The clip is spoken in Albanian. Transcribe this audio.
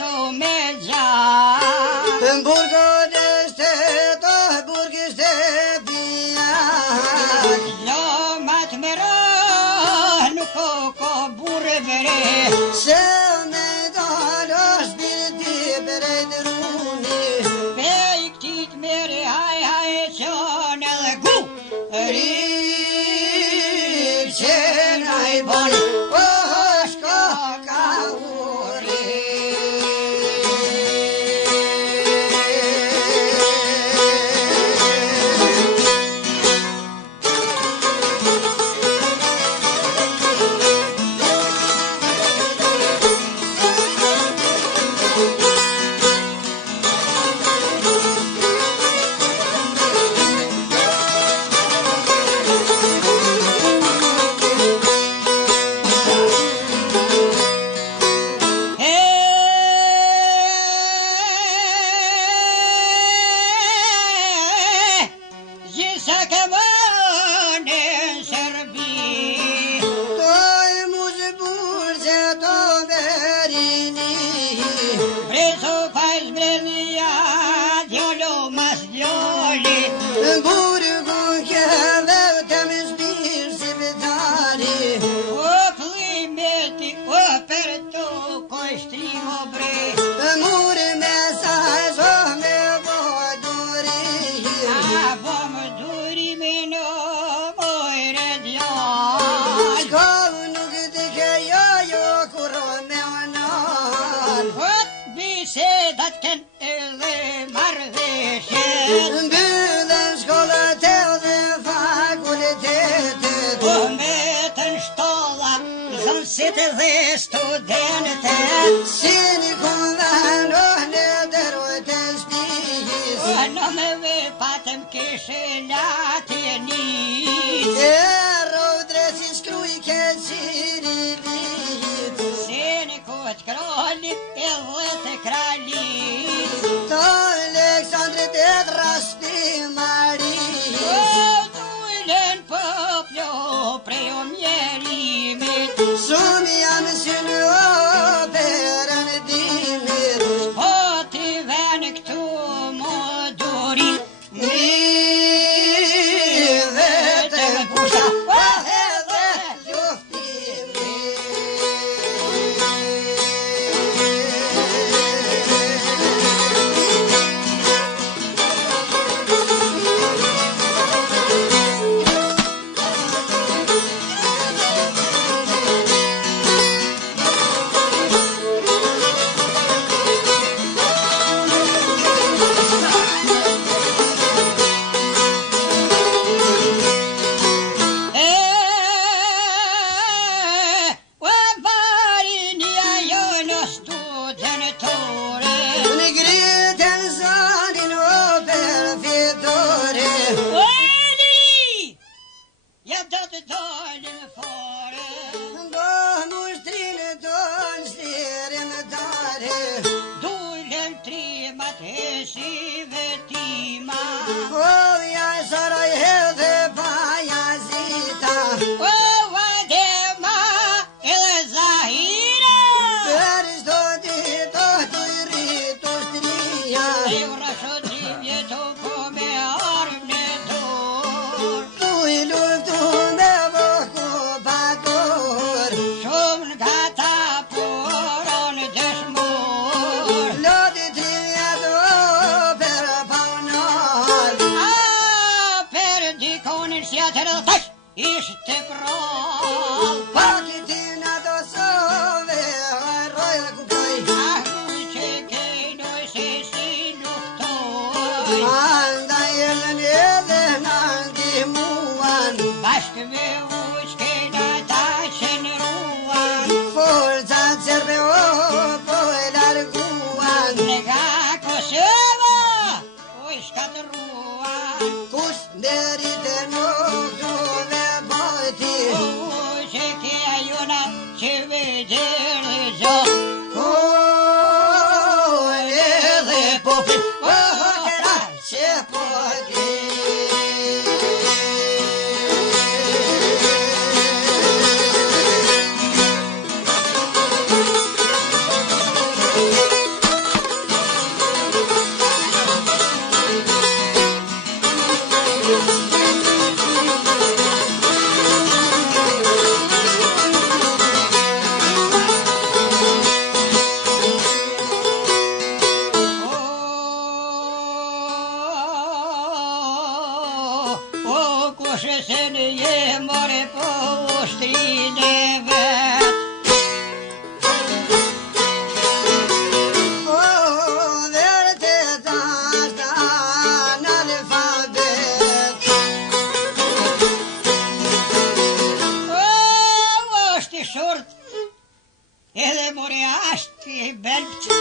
këtu me gjatë. Burgën e shtetë, burgës e pijat. Lomat me rë, nuk ko burë vere. Se me dalë shpirti bërejt runi. Pe i këtit mere haj qënë dhe gu. Rik që nëj bon, shko ka uri. Gjisa ke vënë Serbi. Toj muzë burë që to verini. Preso fajs brezia, djolo mas djoli. Burgun kjeve të me shpirë si betari. O plimeti, o per to, koj shtrimo bre. Mure me saj so me voduri. A bom duri me no mojre djall. Shkov nuk të kejo jo kuro me onon. Hot bisedat ken edhe marveshet. Mbyllën shkollët e dhe fakultetet. Po metën shtolla, zonësit dhe studentet. Si një konvenon e dërojt e shpijis. Në me ve patëm kishe latjenit. E rodre si shkruj ke qirilit. Se në këtë kralit e dhe të kralit. To Aleksandrit e drashti marit. O dujlen poplo prej o mjerimit. Shumë jam synë o perën dimit. Po t'i ven këtu më duri. Nive të kusha edhe luftimi. O varinja jo në studentore. Në gritën zanin o perfitore. O liri, ja do të dolim fore. Bo mushtrinë tonë shtirim tare. Dujlen trimat e si vetima. O ja saraj hedhe paja zita. O vadema edhe zahira. Për shto dito të i rritu shtria. E vrashotim jetu po me armë në dorë. Tu i luftu me voku pator. Shumë nga ta poron dëshmor. Lodi ti jetu për paunor. A per dikonin si atër dhe tash ishte prall. Pakitin ato sove rojë kukaj. Ah, mu që kejnoj se si luftoj. Anda jelën edhe në ndimuan. Bashkë me ushkejna ta qenruan. Forca cerbe o po e larguan. Nga Kosova o i shkatruan. Kush derit e nuk duve bojti. O që kja jona që vedere zë. O edhe popli. O kera që popli. surt, edhe mori ashtë i belpë.